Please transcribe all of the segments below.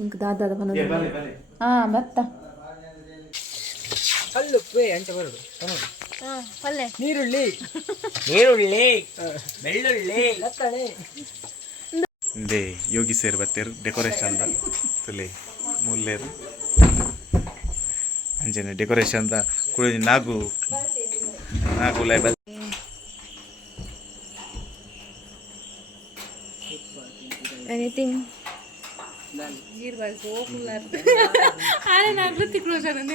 ఇంక దాదాపు భర్త ಕಲ್ಲುಪ್ಪೆ ಅಂತ ಬರೋದು ಪಲ್ಲೆ ನೀರುಳ್ಳಿ ಬೆಳ್ಳುಳ್ಳಿ ಲತ್ತಣೆ ಇಂದೇ ಯೋಗಿ ಸೇರ್ ಬತ್ತೇರು ಡೆಕೋರೇಷನ್ ತುಲೆ ಮುಲ್ಲೇರು ಅಂಜನೆ ಡೆಕೋರೇಷನ್ ಕುಳಿ ನಾಗು ಲೈ ಬಲ್ anything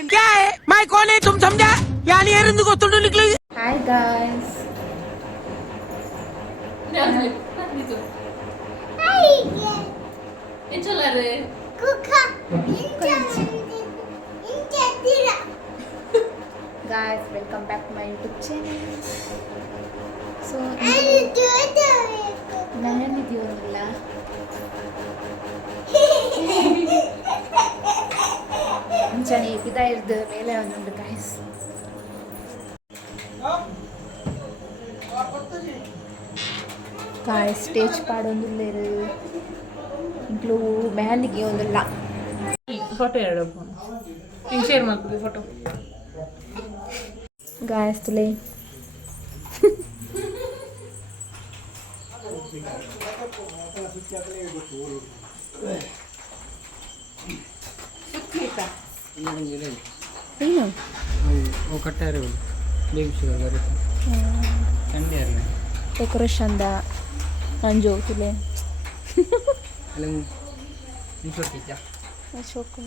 क्या है मैं कौन है तुम समझा यानी एरंदु गोतुंडु निकली hi guys guys welcome back to my YouTube channel so mehndi दियोरಲ್ಲ ಮುಂಚೆನೇ ಬಿದ ಇರ್ದು ಮೇಲೆ ಒಂದು ಗೈಸ್ ಗಾಯ್ಸ್ ಸ್ಟೇಜ್ ಪಾಡೊಂದುಲ್ಲೇರು ಇಂಕ್ಲು ಮೆಹಂದಿಗೆ ಒಂದಿಲ್ಲ ಫೋಟೋ ಎರಡು ಹಿಂಗೆ ಶೇರ್ ಮಾಡ್ತೀವಿ ಫೋಟೋ ಗಾಯ್ಸ್ ತುಲೆ ಏನು ಓ ಕಟ್ಟಾರೆ ಬೇಬಿ ಶುಗರ್ ಬರುತ್ತೆ ಸಂಡೇ ಅಲ್ಲ ಡೆಕೋರೇಷನ್ ದ ಅಂಜು ತುಲೆ ಅಲ್ಲ ನಿಂತೋಟಿದ್ದ ಅಶೋಕ್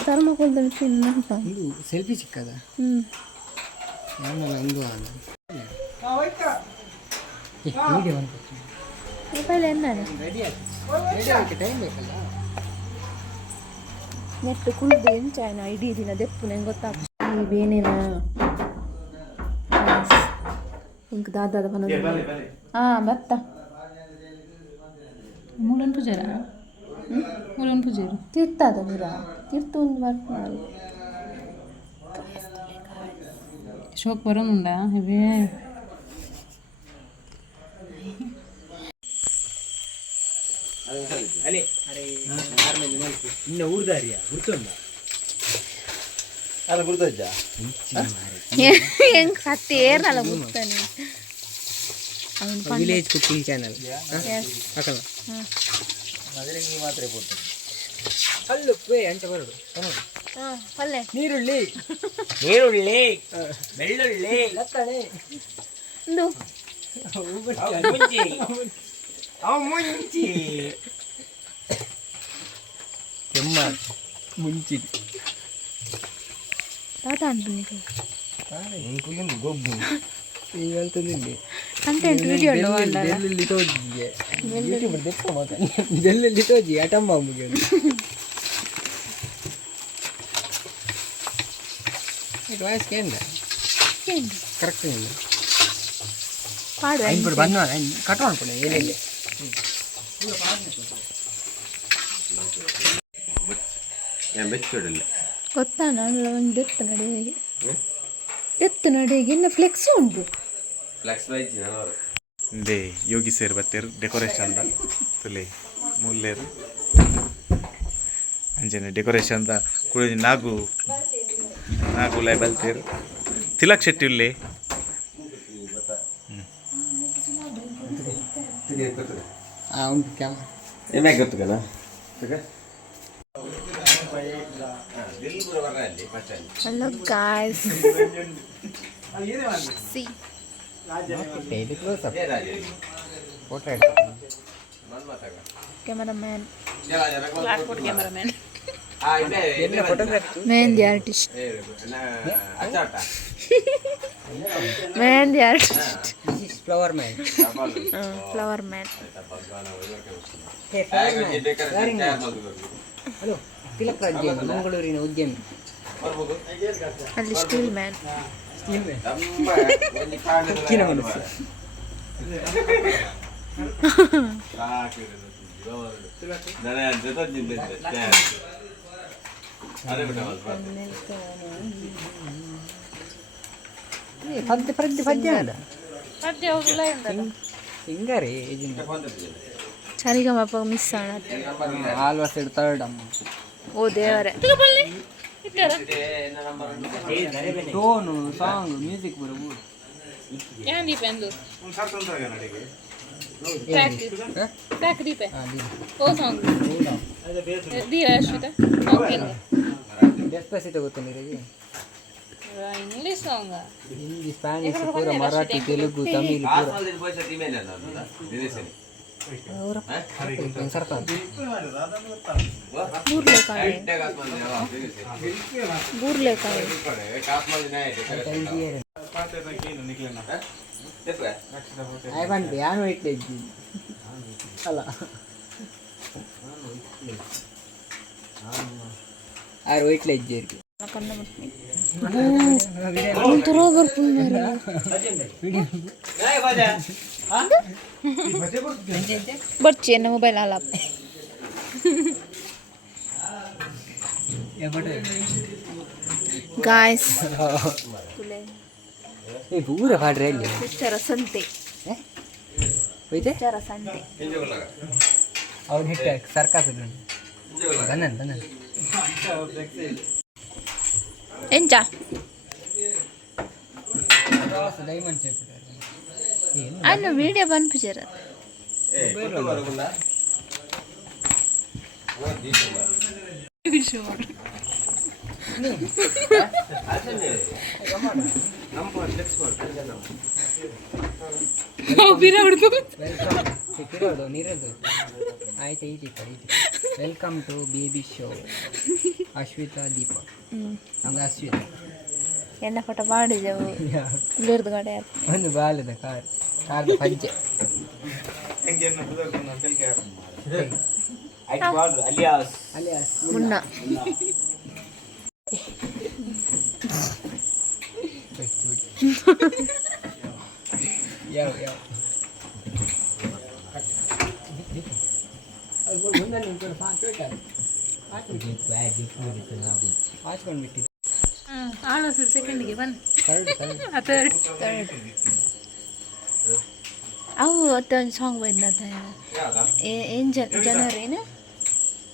ಧರ್ಮಕೋಲ್ದ ತಿನ್ನಂತ ಇದು ಸೆಲ್ಫಿ ಸಿಕ್ಕದ ಯಾವಲ್ಲ ಇಂದು ಆದ ವಿಡಿಯೋ ಅಂತ ಮೊಬೈಲ್ ಏನಾನೆ ರೆಡಿ ಆಗಿ ಟೈಮ್ ಬೇಕಲ್ಲ ನೆಟ್ಟು ಕುಳ್ದು ಎಂಚಾಯನ ಇಡೀ ದಿನ ದೆಪ್ಪು ನಂಗೆ ಗೊತ್ತಾಗ್ತದೆ ಬೇನೇನ ಇಂಕ ದಾದಾದ ಭತ್ತ ಮೂಲನ್ ಪೂಜಾರ ಮೂಲನ್ ಪೂಜಾರು ತೀರ್ಥದ ಮೀರ ತೀರ್ಥ ಒಂದು ಮಾಡ್ತಾರೆ ಶೋಕ್ ಬರೋನುಂಡ ಇವೇ ಅಲೆ ಅರೆ ಆರ್ಮೇಲೆ ಮಲ್ಕು ಇನ್ನ ಊರ್ದಾರಿಯಾ ಗುರ್ತುಂಡ ಅಲ್ಲ ಗುರ್ತಜ್ಜ ಹೆಂಗ್ ಸತ್ತಿ ಏರ್ನಲ್ಲ ಗುರ್ತಾನೆ ವಿಲೇಜ್ ಕುಕಿಂಗ್ ಚಾನಲ್ ಹಾಕಲ್ಲ ಅದರಲ್ಲಿ ಮಾತ್ರ ಕೊಡ್ತೀನಿ ಕಲ್ಲುಪ್ಪೆ ಅಂತ ಬರೋದು ಪಲ್ಲೆ ನೀರುಳ್ಳಿ ಬೆಳ್ಳುಳ್ಳಿ ಲತ್ತಣೆ ಒಂದು ಮುಂಚಿ ಕೆಮ್ಮ ಮುಂಚಿ ತಾತ ಅನ್ಬಿಡಿ ಗೊಬ್ಬು ಈಗಂತಂದಿಲ್ಲಿ ಕಂಟೆಂಟ್ ವಿಡಿಯೋ ಬೆಳ್ಳುಳ್ಳಿ ತೋಜಿಗೆ ಯೂಟ್ಯೂಬ್ ದೆಪ್ಪ ಮಗ ಬೆಳ್ಳುಳ್ಳಿ ತೋಜಿ ಅಟಮ್ಮ ಅಮ್ಮಗೆ ವಾಯ್ಸ್ ಕೇಂದ್ರ ಕರೆಕ್ಟ್ ಇಲ್ಲ ಪಾಡು ಬಿಡು ಬಂದ ಕಟ್ ಮಾಡ್ಕೊಳ್ಳಿ ಏನಿಲ್ಲ ಗೊತ್ತಾ ನಾನು ಒಂದು ಡೆತ್ ನಡೆಗೆ ಇನ್ನು ಫ್ಲೆಕ್ಸ್ ಉಂಟು ಇಂದೇ ಯೋಗಿ ಸೇರ್ ಬತ್ತೇರು ಡೆಕೋರೇಷನ್ ತುಲೆ ಮುಲ್ಲೇರು ಅಂಜನೆ ಡೆಕೋರೇಷನ್ ಕುಳಿ ನಾಗು ಲೈ ಬಲ್ತೇರು ತಿಲಕ್ ಶೆಟ್ಟಿ ಉಲ್ಲೆ ಉಂಟು ಕ್ಯಾಮ್ರಾ ಏನಾಗ ಗೊತ್ತುಗನ hello guys see photo cameraman cameraman mehendi artist mehendi artist flower man flower man hello Tilak ರಾಜ್ಯ ಮಂಗಳೂರಿನ ಉದ್ಯಮಿ ಅಲ್ಲಿ ಸ್ಟೀಲ್ ಮ್ಯಾನ್ ಉಕ್ಕಿನ ಮನಸ್ಸು ಪದ್ಯ ಪದ್ಯ ಪದ್ಯ ಪದ್ಯ ಹೋಗಿಲ್ಲ ಎಂದಲ್ಲ ಸಿಂಗರೇ ಸರಿಗಮಪ ಮಿಸ್ ಆಣ ಆಲ್ವಾ ಸೈಡ್ ಥರ್ಡ್ ಅಮ್ಮ ಓ ದೇವರೇ ಟೋನು ಸಾಂಗ್ ಮ್ಯೂಸಿಕ್ ಬರೋ ಏನ್ ದೀಪ ಎಂದು ಹಾಂ ಟ್ರ್ಯಾಕ್ ದೀಪ ದೀಪ ಓ ಸಾಂಗ್ ದೀರ ಅಶ್ವಿತ ಓಕೆ ಡೆಸ್ಪಾಸಿಟೋ ಗೊತ್ತಾ ನಿಮಗೆ ಇಂಗ್ಲಿಷ್ ಸಾಂಗ್ ಹಿಂದಿ ಸ್ಪ್ಯಾನಿಷ್ ಪೂರ ಮರಾಠಿ ತೆಲುಗು ತಮಿಳ್ ಪೂರ ಬೂರ್ಲೆಕಾಯಿ ಬಂತು ಯಾನು ಇಟ್ಲೆ ಇದ್ದಿ ಅಲ್ಲ ಆರು ಇಟ್ಲೆ ಇದ್ದೀರಿ ಬರ್ಚಿ ಎನ್ನ ಮೊಬೈಲ್ ಅಲ್ಲ ಗಾಯ್ಸ್ ಪೂರ ಪಾಡ್ರೆ ಅಲ್ಲಿ ಹುಚ್ಚರ ಸಂತೆ ಹೋಯ್ತೆ ಹುಚ್ಚರ ಸಂತೆ ಅವ್ನು ಹಿಟ್ಟ ಸರ್ಕಾಸ ಬನ್ನನ್ ಬನ್ನನ್ ಎಂಚ ಡೈಮಂಡ್ ಶೇಪ್ ಅನ್ನು ವಿಡಿಯೋ ಬಂದ್ಬಿಚಾರ ಸಿಕ್ಕಿರೋದು ನೀರದು ಆಯ್ತು ಐತಿ welcome to baby show Ashwitha Deepa ಹಂಗ ಅಶ್ವಿತಾ ಎನ್ನ ಫೋಟೋ ಮಾಡಿದೆವು ಇಲ್ಲಿರ್ದು ಗಾಡಿ ಒಂದು ಬಾಲದ ಕಾರ್ದ ಪಂಚೆ ಮುನ್ನ ಯಾವ ಹಾಚ್ಕೊಂಡ್ಬಿಟ್ಟು ಆಳು ಸೆಕೆಂಡಿಗೆ ಬನ್ನಿ ಥರ್ಡ್ ಅವು ಒಂದು ಸಾಂಗ್ ಬಂದ ಏನು ಜನರೇನು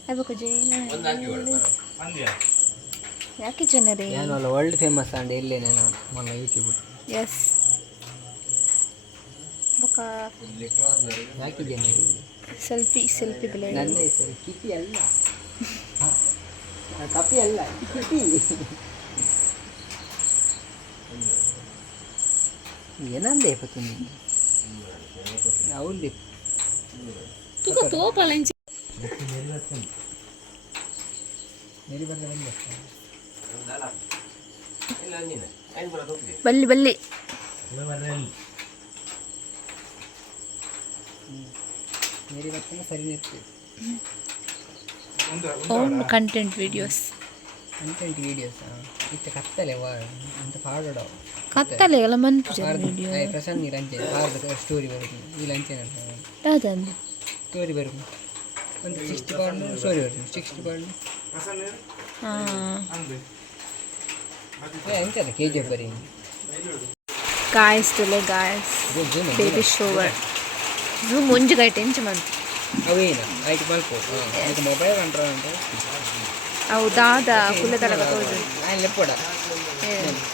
ಹೇಳ್ಬೇಕು ಜೈನ ಯಾಕೆ ಜನರೇ ಏನು ಅಲ್ಲ ವರ್ಲ್ಡ್ ಫೇಮಸ್ ಅಂಡ್ ಎಲ್ಲೇನೆ ನಾನು ಮೊನ್ನೆ ಯೂಟ್ಯೂಬ್ ಎಸ್ ಬೊಕ್ಕ ಹಾಕಿದ್ದೇನೆ ಸೆಲ್ಫಿ ಬೆಲೆ ನನ್ನ ಹೆಸರು ಕಿಟಿ ಅಲ್ಲ ಕಪಿ ಅಲ್ಲ ಕಿಟಿ ಏನಂದೆ ಪತ್ತು ಅವಲ್ಲಿ ತುಕ ತೋಪಲೆಂಚಿ ಮೇರಿ ಬರ್ಗ ಬಂದ ಬಲ್ಲಿ ಮೇರಿ ಬರ್ತಾನೆ ಸರಿ ಇರ್ತೀವಿ ಓನ್ ಕಂಟೆಂಟ್ ವೀಡಿಯೋಸ್ ಇತ್ತ ಕತ್ತಲೆ ಅಂತ ಪಾಡೋ ಕತ್ತಲೆ ಎಲ್ಲ ಮನ್ಪುಜ ವಿಡಿಯೋ ಪ್ರಸನ್ನ ನೀರು ಅಂಚೆ ಹಾರ್ದ ಸ್ಟೋರಿ ಬರುತ್ತೆ ಇಲ್ಲ ಅಂಚೆ ಯಾವುದಂದು ಸ್ಟೋರಿ ಬರುತ್ತೆ ಒಂದು 60 ಪಾಡು ಸ್ಟೋರಿ ಬರುತ್ತೆ 60 ಪಾಡು ಹಾಂ ಎಂತದ ಕೆ ಜಿ ಎಫ್ ಬರೀ ಗಾಯ್ಸ್ ಬೇಬಿ ಶೋವರ್ ಝೂಮ್ ಮುಂಜು ಗೈಟ್ ಎಂಚ ಮಂತು ಅವೇನು ಆಯ್ತು ಮಲ್ಪು ಆಯ್ತು ಮೊಬೈಲ್ ಕಂಟ್ರೋಲ್ ಅಂತ ಅವು ದಾದ ಕುಲ್ಲದಲ್ಲ ತೋಜು ನಾನು ಲೆಪ್ಪೋಡ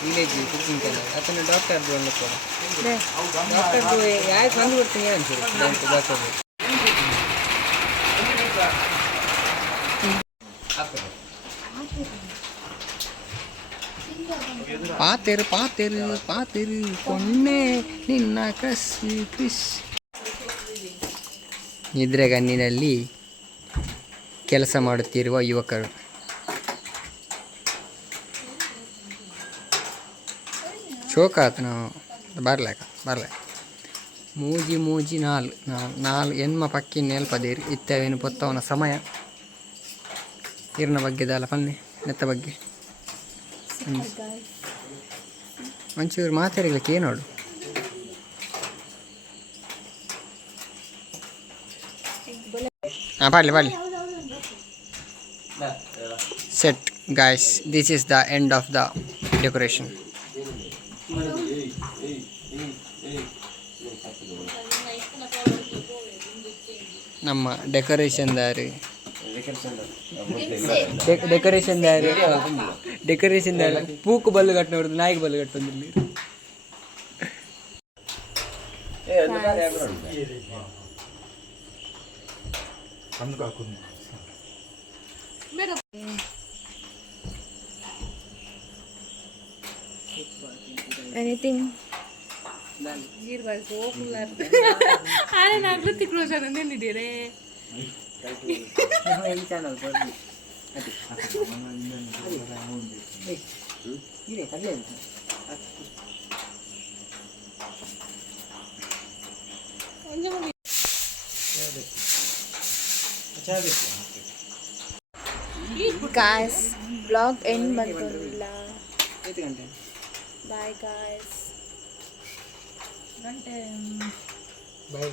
ವಿಲೇಜ್ ಕುಕಿಂಗ್ ಕಲ ಅತನ ಡಾಕ್ಟರ್ ಲೆಪ್ಪೋಡ ಡಾಕ್ಟರ್ ಯಾಕೆ ಬಂದು ಬರ್ತೀನಿ ಅನ್ಸುತ್ತೆ ಡಾಕ್ಟರ್ ಪಾತೆರು ಕೊನ್ನೆ ನಿನ್ನ ಕ್ರಿಸ್ ನಿದ್ರೆಗಣ್ಣಿನಲ್ಲಿ ಕೆಲಸ ಮಾಡುತ್ತಿರುವ ಯುವಕರು ಶೋಕ ಆತನ ಬರ್ಲೆ ಮೂಜಿ ನಾಲ್ ಎನ್ಮ ಪಕ್ಕಿ ನೆಲ್ಪದೇರಿ ಇತ್ತವೇನು ಪೊತ್ತವನ ಸಮಯ ಇರ್ನ ಬಗ್ಗೆ ದಾಲ ಪನ್ನೆ ನೆತ್ತ ಬಗ್ಗೆ ಒಂಚೂರು ಮಾತಾಡಲಿಕ್ಕೆ ಏನೋಡು ಪಾಡ್ಲಿ set guys, this is the end of the decoration. ನಮ್ಮ ಡೆಕೋರೇಷನ್ ದಾರಿ ಡೆಕೋರೇಷನ್ ದಾರಿ ಪೂಕು ಬಲ್ಲು ಕಟ್ಟು ನೋಡುದು ನಾಯಿಗೆ ಬಲ್ಲು ಕಟ್ಟೊಂದಿಲ್ಲ Anything? अरे नागलो तिकडं शाळेत निधी रे Guys, vlog end ಮಾಡ್ಕೊಂಡಿಲ್ಲ. Bye guys. ಗಂಟೆ ಬಾಯ್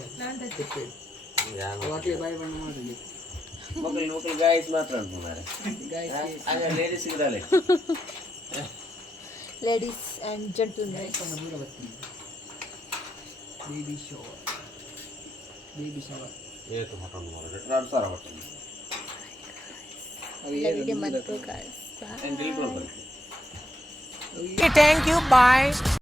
ಬಾಯ್ ಬಣ್ಣ ಮಾಡಿ ಮಕ್ಕಳು ಗಾಯಸ್ ಮಾತ್ರ ಅಂತಾರೆ ಲೇಡೀಸ್ ಇರಲ್ಲ Ladies and gentlemen. Baby shower ಏತು ಮಟನ್ ಮಾಡಿದ್ರೆ 2000 ಮಟನ್ Video ಮಾಡ್ಕೋ guys. Bye. ಎಂಟ್ರಿ ಕೊಡ್ಬೇಕು ಥ್ಯಾಂಕ್ ಯು ಬಾಯ್